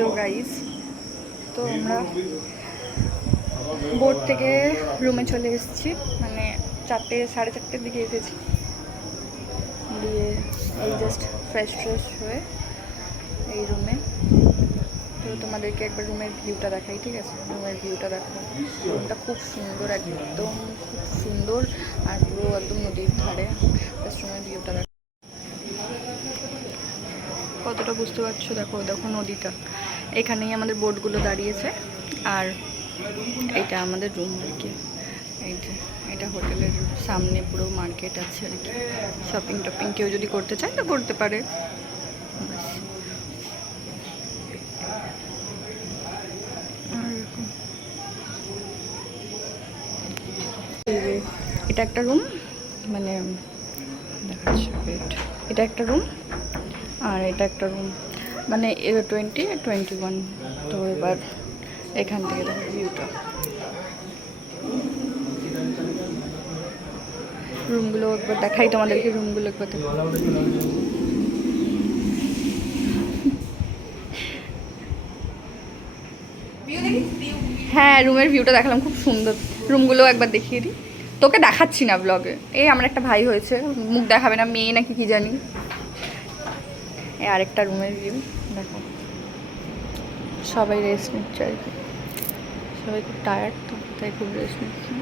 Hello guys, তো আমরা boat থেকে রুমে চলে এসেছি, মানে 4:30 দিকে এসেছি। দিয়ে এই জাস্ট ফ্রেশ হয়ে এই রুমে। তো তোমাদেরকে একবার রুমের ভিউটা দেখাই, ঠিক আছে? রুমের ভিউটা দেখো, রুমটা খুব সুন্দর, একদম খুব সুন্দর, আর পুরো একদম নদীর ধারে। জাস্ট রুমের ভিউটা দেখো, কতটা বুঝতে পারছো? দেখো দেখো নদীটা, এখানেই আমাদের বোটগুলো দাঁড়িয়েছে। আর এটা আমাদের রুম আর কি। এই যে এটা হোটেলের সামনে পুরো মার্কেট আছে আর কি। শপিং টপিং কেউ যদি করতে চায় তো করতে পারে। এটা একটা রুম, মানে দেখাচ্ছি, এটা একটা রুম আর এটা একটা রুম, মানে 20 আর 21। তো এবার এখান থেকে দেখো ভিউটা, রুমগুলো একবার দেখাই তোমাদেরকে, রুমগুলো একবার হ্যাঁ, রুমের ভিউটা দেখালাম, খুব সুন্দর। রুমগুলো একবার দেখিয়ে দিই, তোকে দেখাচ্ছি না ব্লগে। এই আমার একটা ভাই হয়েছে, মুখ দেখাবে না, মেয়ে নাকি কি জানি। এই আরেকটা রুমের ভিউ দেখো, সবাই রেস্ট নিচ্ছে আর কি। সবাই খুব টায়ার্ড, তো তাই খুব রেস্ট নিচ্ছে।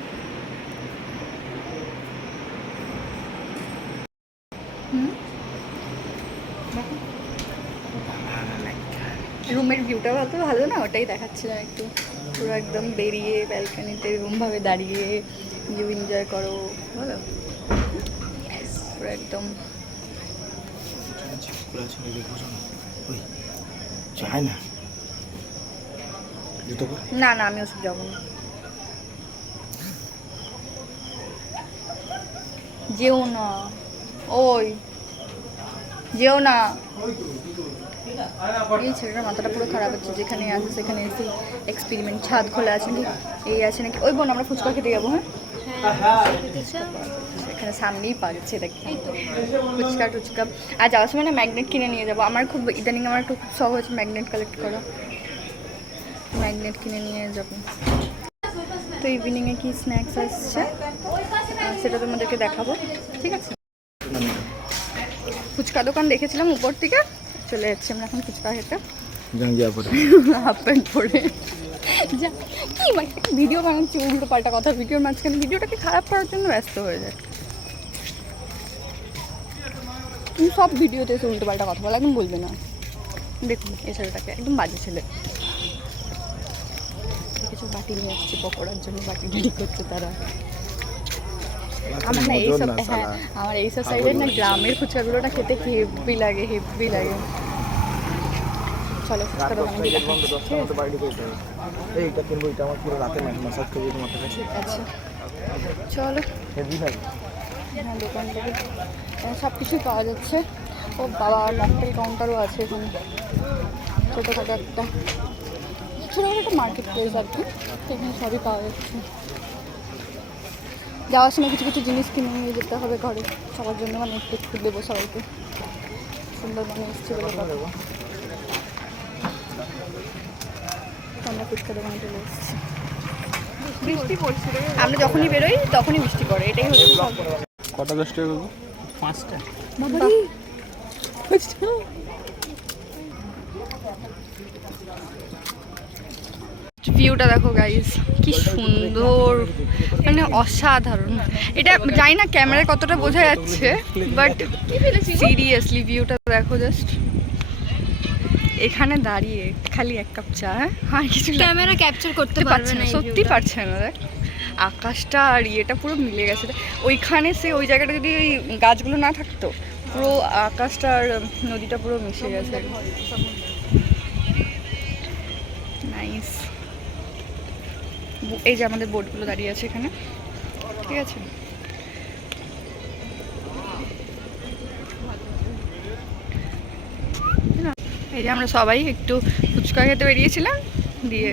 রুমের ভিউটা কত ভালো না, ওটাই দেখাচ্ছিলাম একটু। পুরো একদম বেরিয়ে ব্যালকানিতে এরকমভাবে দাঁড়িয়ে ভিউ এনজয় করো, বলো? পুরো একদম না না, আমি ওসব যাবো না। যেও না, ওই যেও না। এই ছেলেটার মাথাটা পুরো খারাপ হচ্ছে, যেখানে আছে সেখানে এসে এক্সপেরিমেন্ট। ছাদ খোলা আছে নাকি, এই আছে নাকি। ওই বোন, আমরা ফুচকা খেতে যাবো। হ্যাঁ, এখানে সামনেই পাওয়া যাচ্ছে, দেখতে ফুচকা টুচকা। আর যাওয়ার সময় না ম্যাগনেট কিনে নিয়ে যাবো। আমার খুব ইদানিং আমার একটু খুব শখ হয়েছে ম্যাগনেট কালেক্ট করা, ম্যাগনেট কিনে নিয়ে যাবো। তো ইভিনিংয়ে কি স্ন্যাক্স আসছে সেটা তোমাদেরকে দেখাবো, ঠিক আছে? ফুচকা দোকান দেখেছিলাম উপর থেকে, চলে যাচ্ছি আমরা এখন ফুচকা খেতে। হাফ প্যান্ট পরে যা কি মানে ভিডিও বানাচ্ছি, উল্টো পাল্টা কথা ভিডিওর মাঝখানে, ভিডিওটাকে খারাপ করার জন্য ব্যস্ত হয়ে যায়। তুমি সব ভিডিওতে এসে উল্টো পাল্টা কথা বলা একদম বলবে না। দেখুন এই ছেলেটাকে, একদম বাজে ছেলে। কিছু বাটি নিয়ে আসছি পকোড়ার জন্য, বাটি রেডি করছে তারা। আমার না এইসব, হ্যাঁ আমার এইসব সাইডের না গ্রামের ফুচকাগুলো না খেতে হেভি লাগে, হেভি লাগে। চলো ফুচকা দোকানে গিয়ে আচ্ছা চলো। হ্যাঁ, দোকান থেকে সব কিছুই পাওয়া যাচ্ছে। ও বাবা, মকটেল কাউন্টারও আছে এখানে, ছোটোখাটো একটা ছোটোখাটো একটা মার্কেট প্লেস আর কি। এখানে সবই পাওয়া যাচ্ছে। যাওয়ার সময় কিছু কিছু জিনিস কিনে নিয়ে যেতে হবে ঘরে সবার জন্য, মানে একটু একটু দেবো সবাইকে। সুন্দরবনে এসছি বলে কথা। আমরা ফুচকা দোকানে চলে এসেছি। বৃষ্টি পড়ছিল, আমরা যখনই বেরোই তখনই বৃষ্টি পড়ে, এটাই হচ্ছে। কটা 10 টাকা? 5টা। ভিউটা দেখো গাইস, কি সুন্দর, মানে অসাধারণ। এটা জানি না ক্যামেরায় কতটা বোঝা যাচ্ছে, বাট সিরিয়াসলি ভিউটা দেখো জাস্ট। এখানে দাঁড়িয়ে খালি এক কাপ চা, আর কিছু ক্যামেরা ক্যাপচার করতে পারছে না, সত্যি পারছে না। দেখ আকাশটা আর ইয়েটা পুরো মিলে গেছে। ওইখানে সে ওই জায়গাটা যদি ওই গাছগুলো না থাকতো, পুরো আকাশটা আর নদীটা পুরো মিশে গেছে। নাইস। এই যে আমাদের বোটগুলো দাঁড়িয়ে আছে এখানে, ঠিক আছে? এই যে আমরা সবাই একটু ফুচকা খেতে বেরিয়েছিলাম, দিয়ে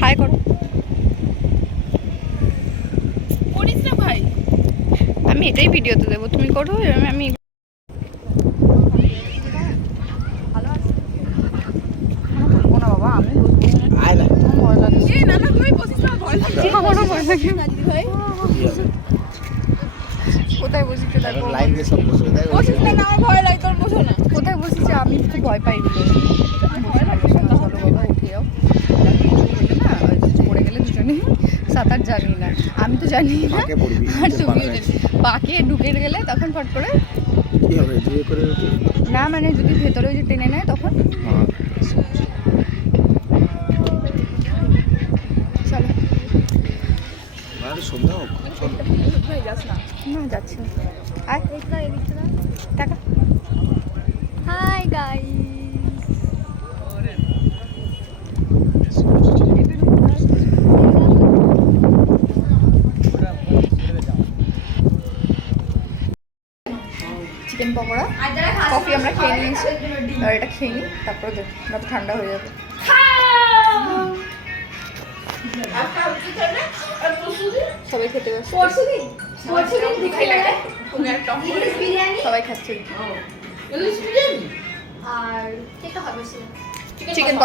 হাই করো। করিস না ভাই, আমি এটাই ভিডিওতে দেবো, তুমি করো আমি ভালো আছে বলবো না বাবা, আমি আয় না ভয় লাগে। আমারও ভয় লাগে। কোথায় বসেছে দেখো, লাইন দিয়ে সব বসে দেয় কোথায় বসেছে, আমি খুব ভয় পাই এগুলো। চলো বাবা উঠে যাও, না পড়ে গেলে দুজনে সাঁতার জানি না, আমি তো জানি না, পাকে পড়বি আর তুমিও জানি। পাকে ঢুকে গেলে তখন ফট করে কি হবে ধুয়ে করে না, মানে যদি ভেতরে ওই যে টেনে নেয় তখন। চলো আর সন্ধ্যা হোক চল না যাচ্ছি না, আয় টাকা। Hi guys. Chicken pakora coffee আমরা খেয়ে নিয়েছি, আর এটা খেয়ে নিই তারপরে দেখ, না তো ঠান্ডা হয়ে যাবে। সবাই খেতে বসে, সবাই খাচ্ছে। আর কেটা হবে সে চিকেন